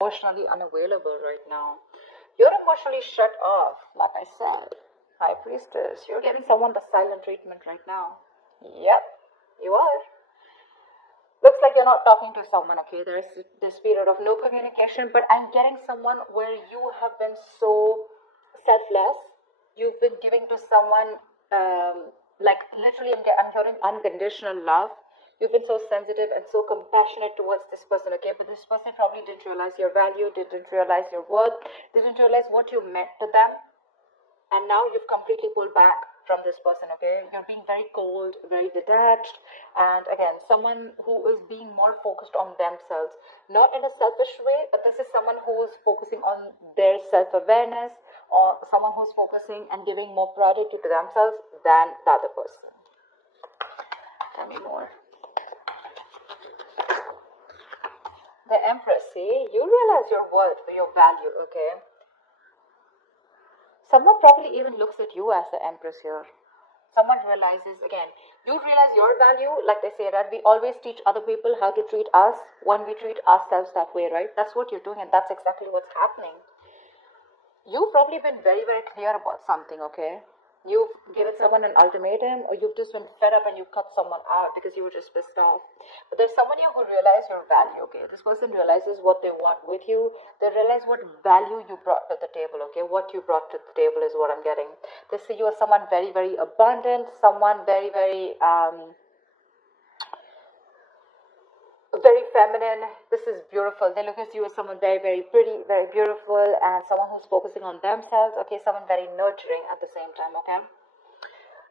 emotionally unavailable right now. You're emotionally shut off, like I said. High Priestess, you're getting someone the silent treatment right now. Yep, you are. Looks like you're not talking to someone, okay? There's this period of no communication, but I'm getting someone where you have been so selfless. You've been giving to someone, like literally, I'm hearing unconditional love. You've been so sensitive and so compassionate towards this person, okay? But this person probably didn't realize your value, didn't realize your worth, didn't realize what you meant to them, and now you've completely pulled back from this person, okay? You're being very cold, very detached, and again, someone who is being more focused on themselves, not in a selfish way, but this is someone who's focusing on their self-awareness, or someone who's focusing and giving more priority to themselves than the other person. Tell me more. The Empress, see, you realize your worth, your value, okay? Someone probably even looks at you as the Empress here. Someone realizes, again, you realize your value, like they say that we always teach other people how to treat us when we treat ourselves that way, right? That's what you're doing, and that's exactly what's happening. You've probably been very, very clear about something, okay? You've given someone an ultimatum, or you've just been fed up and you cut someone out because you were just pissed off. But there's someone here who realizes your value, okay? This person realizes what they want with you. They realize what value you brought to the table, okay? What you brought to the table is what I'm getting. They see you as someone very, very abundant, someone very, very, very feminine. This is beautiful. They look at you as someone very, very pretty, very beautiful, and someone who's focusing on themselves, okay? Someone very nurturing at the same time, okay?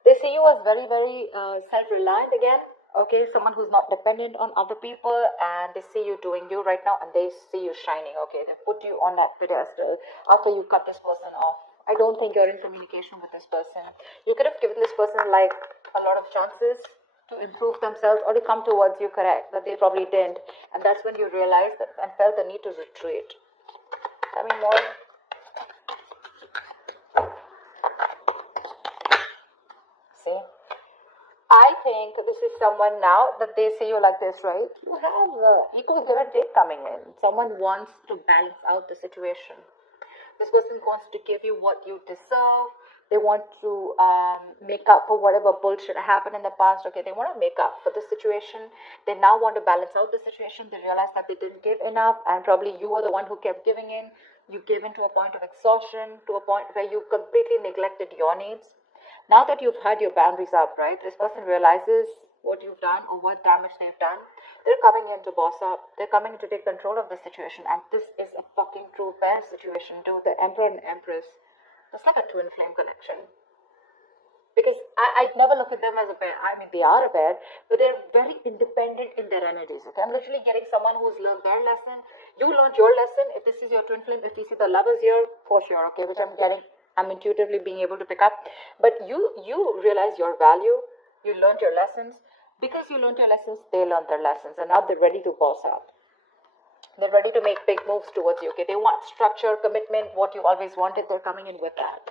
They see you as very, very self-reliant again, okay? Someone who's not dependent on other people, and they see you doing you right now, and they see you shining, okay? They put you on that pedestal after you cut this person off. I don't think you're in communication with this person. You could have given this person like a lot of chances to improve themselves or to come towards you, correct, but they probably didn't, and that's when you realized that and felt the need to retreat. Tell me more. See, I think this is someone now that they say you like this, right? You have equal give and take coming in. Someone wants to balance out the situation. This person wants to give you what you deserve. They want to make up for whatever bullshit happened in the past. Okay, they want to make up for the situation. They now want to balance out the situation. They realize that they didn't give enough, and probably you were the one who kept giving in. You gave in to a point of exhaustion, to a point where you completely neglected your needs. Now that you've had your boundaries up, right, this person realizes what you've done or what damage they've done. They're coming in to boss up. They're coming in to take control of the situation. And this is a fucking true pair situation, too. The Emperor and Empress. That's like a twin flame connection. Because I'd never look at them as a pair. I mean, they are a pair, but they're very independent in their energies. Okay, I'm literally getting someone who's learned their lesson. You learned your lesson. If this is your twin flame, if you see the lovers here, for sure, okay, which I'm intuitively being able to pick up. But you realize your value. You learned your lessons. Because you learned your lessons, they learned their lessons, and now they're ready to boss up. They're ready to make big moves towards you. Okay, they want structure, commitment, what you always wanted. They're coming in with that.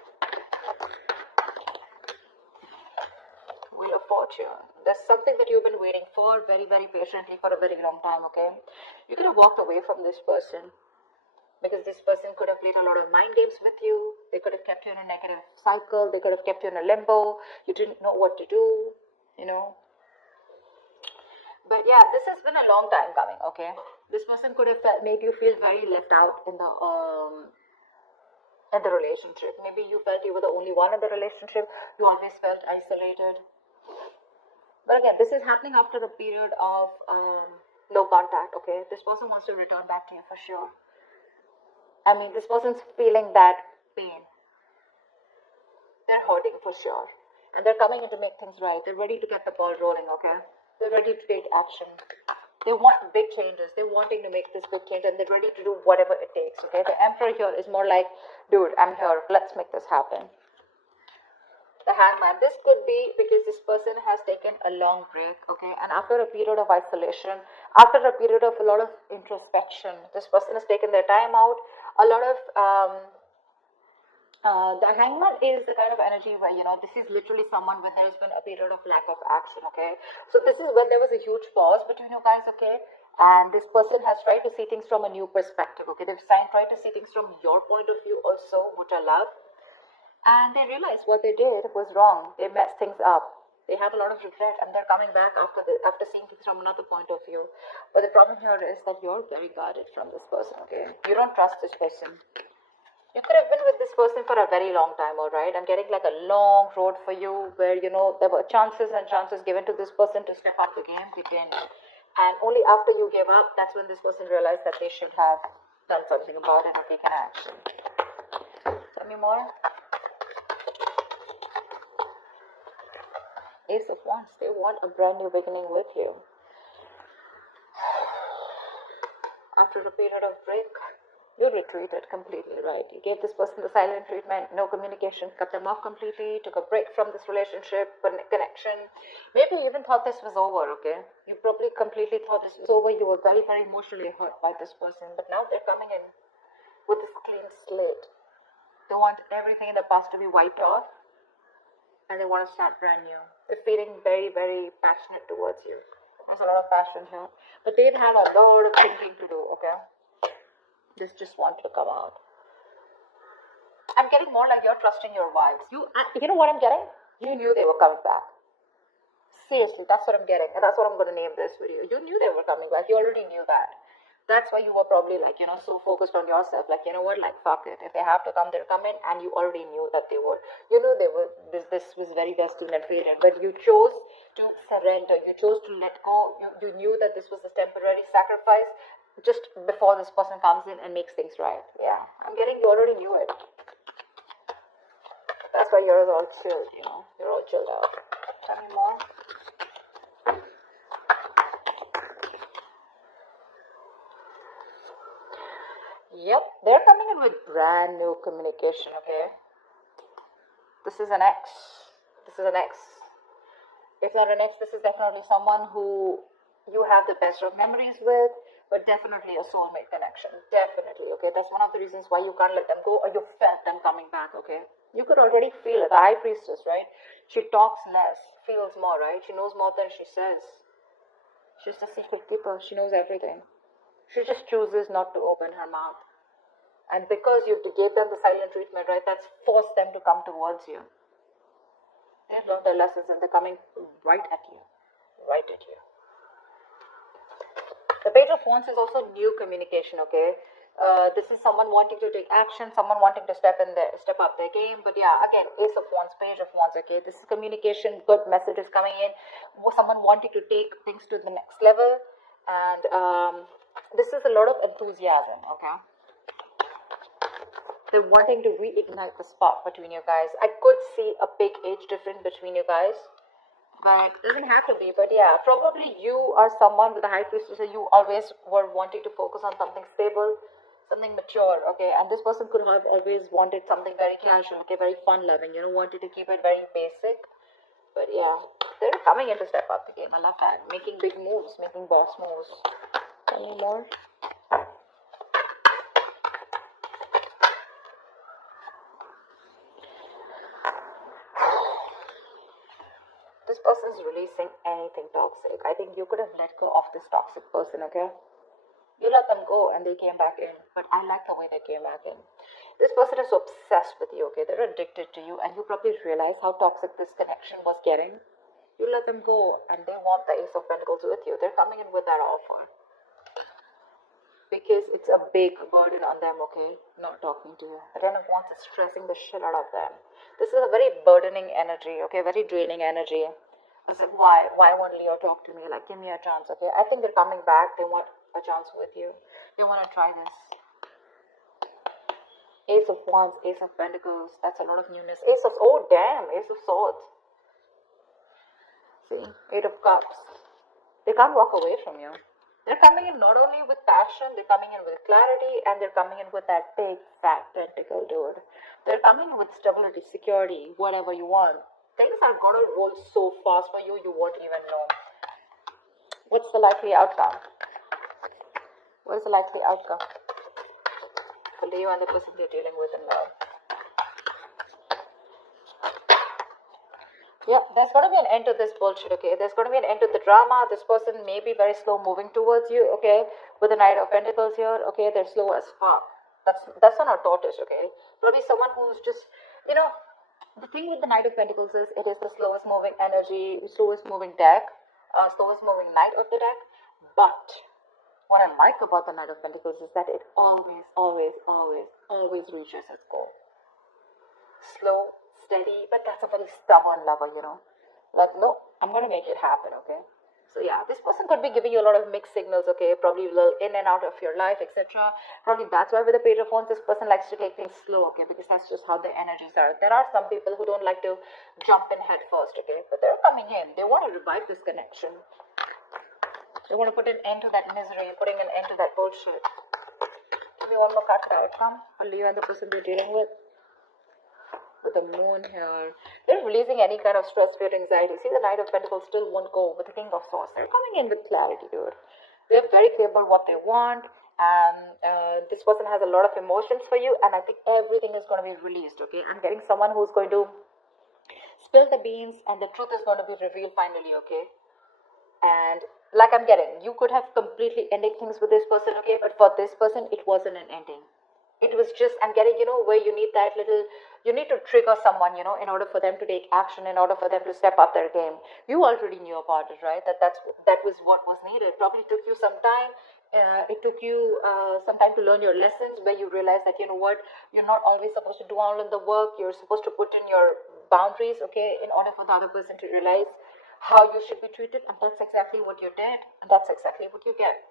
Wheel of Fortune. There's something that you've been waiting for very, very patiently for a very long time. Okay, you could have walked away from this person because this person could have played a lot of mind games with you. They could have kept you in a negative cycle. They could have kept you in a limbo. You didn't know what to do. You know. But yeah, this has been a long time coming, okay? This person could have made you feel very left out in the relationship. Maybe you felt you were the only one in the relationship. You always felt isolated. But again, this is happening after a period of no contact, okay? This person wants to return back to you for sure. I mean, this person's feeling that pain. They're hurting for sure. And they're coming in to make things right. They're ready to get the ball rolling, okay? They're ready to take action. They want big changes. They're wanting to make this big change, and they're ready to do whatever it takes, okay? The Emperor here is more like, dude, I'm here. Let's make this happen. The Hangman, this could be because this person has taken a long break, okay? And after a period of isolation, after a period of a lot of introspection, this person has taken their time out. A lot of the Hangman is the kind of energy where, you know, this is literally someone when there's been a period of lack of action, okay? So this is when there was a huge pause between you guys, okay? And this person has tried to see things from a new perspective, okay? They've tried to see things from your point of view also, which I love. And they realized what they did was wrong. They messed things up. They have a lot of regret, and they're coming back after seeing things from another point of view. But the problem here is that you're very guarded from this person, okay? You don't trust this person. You could have been with this person for a very long time, alright? I'm getting like a long road for you where, you know, there were chances and chances given to this person to step up the game. They didn't. And only after you gave up, that's when this person realized that they should have done something about it or taken action. Tell me more. Ace of Wands. They want a brand new beginning with you. After a period of break, you retreated completely, right? You gave this person the silent treatment, no communication, cut them off completely, took a break from this relationship, connection. Maybe you even thought this was over, okay? You probably completely thought this was over. You were very, very emotionally hurt by this person. But now they're coming in with this clean slate. They want everything in the past to be wiped off. And they want to start brand new. They're feeling very, very passionate towards you. There's a lot of passion here. But they've had a lot of thinking to do, okay? This just wanted to come out. I'm getting more like you're trusting your vibes. You know what I'm getting? You knew they were coming back. Seriously, that's what I'm getting. And that's what I'm going to name this video. You knew they were coming back. You already knew that. That's why you were probably like, you know, so focused on yourself. Like, you know what, like, fuck it. If they have to come, they'll come in. And you already knew that they would. You knew they were, this was very destined and fated. But you chose to surrender. You chose to let go. You knew that this was a temporary sacrifice just before this person comes in and makes things right. Yeah, I'm getting you already knew it. That's why you're all chilled, you know. You're all chilled out. Tell me more. Yep, they're coming in with brand new communication, okay? This is an ex. This is an ex. If not an ex, this is definitely someone who you have the best of memories with, but definitely a soulmate connection. Definitely, okay? That's one of the reasons why you can't let them go, or you felt them coming back, okay? You could already feel it. The High Priestess, right? She talks less, feels more, right? She knows more than she says. She's the secret keeper. She knows everything. She just chooses not to open her mouth. And because you gave them the silent treatment, right, that's forced them to come towards you. They've learned their lessons and they're coming right at you. Right at you. The Page of Wands is also new communication, okay? This is someone wanting to take action, someone wanting to step up their game. But yeah, again, Ace of Wands, Page of Wands, okay? This is communication, good messages coming in. Someone wanting to take things to the next level. And this is a lot of enthusiasm, okay? They're wanting to reignite the spark between you guys. I could see a big age difference between you guys, but it doesn't have to be. But yeah, probably you are someone with a High Priestess, so you always were wanting to focus on something stable, something mature, okay? And this person could have always wanted something very casual, okay, very fun-loving, you know, wanted to keep it very basic. But yeah, they're coming in to step up the game. I love that. Making big moves, making boss moves. Tell me more. This person is releasing anything toxic. I think you could have let go of this toxic person, okay? You let them go and they came back in. But I like the way they came back in. This person is obsessed with you, okay? They're addicted to you and you probably realize how toxic this connection was getting. You let them go and they want the Ace of Pentacles with you. They're coming in with that offer. Because it's a big burden on them, okay? Not talking to you. The Ten of Wands is stressing the shit out of them. This is a very burdening energy, okay? Very draining energy. I was like, why won't Leo talk to me? Like, give me a chance, okay? I think they're coming back. They want a chance with you. They want to try this. Ace of Wands, Ace of Pentacles. That's a lot of newness. Ace of Swords. See? Eight of Cups. They can't walk away from you. They're coming in not only with passion, they're coming in with clarity, and they're coming in with that big, fat pentacle, dude. They're coming in with stability, security, whatever you want. Things are going to roll so fast for you, you won't even know. What's the likely outcome? What is the likely outcome for Leo and the person you're dealing with in love? Yeah, there's going to be an end to this bullshit, okay? There's going to be an end to the drama. This person may be very slow moving towards you, okay? With the Knight of Pentacles here, okay? They're slow as fuck. That's not a tortoise, okay? Probably someone who's just, you know, the thing with the Knight of Pentacles is it is the slowest moving energy, slowest moving deck, slowest moving knight of the deck. But what I like about the Knight of Pentacles is that it always reaches its goal. Slow, steady, but that's a very stubborn lover, you know. Like, no, I'm going to make it happen, okay? So yeah, this person could be giving you a lot of mixed signals, okay? Probably a little in and out of your life, etc. Probably that's why with the Page of Wands, this person likes to take things slow, okay? Because that's just how the energies are. There are some people who don't like to jump in head first, okay? But they're coming in. They want to revive this connection. They want to put an end to that misery, putting an end to that bullshit. Give me one more card for the outcome. I'll leave you and the person they're dealing with. With the moon here, they're releasing any kind of stress, fear, anxiety. See, the Knight of Pentacles still won't go with the King of Swords. They're coming in with clarity, dude. They're very clear about what they want, and this person has a lot of emotions for you, and I think everything is going to be released, okay? I'm getting someone who's going to spill the beans, and the truth is going to be revealed finally, okay? And like I'm getting, you could have completely ended things with this person, okay? But for this person, it wasn't an ending. It was just, I'm getting, you know, where you need that little, you need to trigger someone, you know, in order for them to take action, in order for them to step up their game. You already knew about it, right? That was what was needed. Probably took you some time. It took you some time to learn your lessons, where you realize that, you know what, you're not always supposed to do all of the work. You're supposed to put in your boundaries, okay, in order for the other person to realize how you should be treated. And that's exactly what you did. And that's exactly what you get.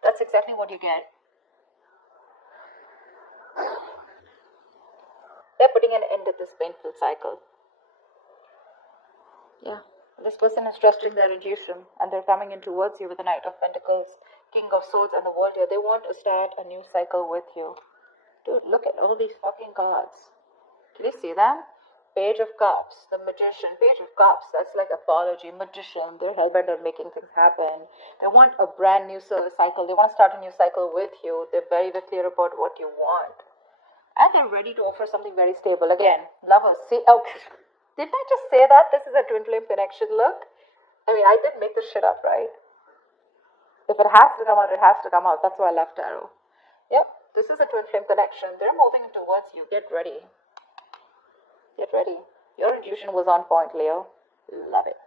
That's exactly what you get. They're putting an end to this painful cycle. Yeah. This person is trusting their intuition, and they're coming in towards you with the Knight of Pentacles, King of Swords, and the World here. They want to start a new cycle with you. Dude, look at all these fucking cards. Can you see them? Page of Cups, the Magician. Page of Cups, that's like apology. Magician, they're hellbent on making things happen. They want a brand new cycle. They want to start a new cycle with you. They're very, very clear about what you want. And they're ready to offer something very stable. Again, lovers. See, oh, didn't I just say that? This is a twin flame connection. Look. I mean, I didn't make this shit up, right? If it has to come out, it has to come out. That's why I love tarot. Yep, this is a twin flame connection. They're moving towards you. Get ready. Get ready. Your intuition was on point, Leo. Love it.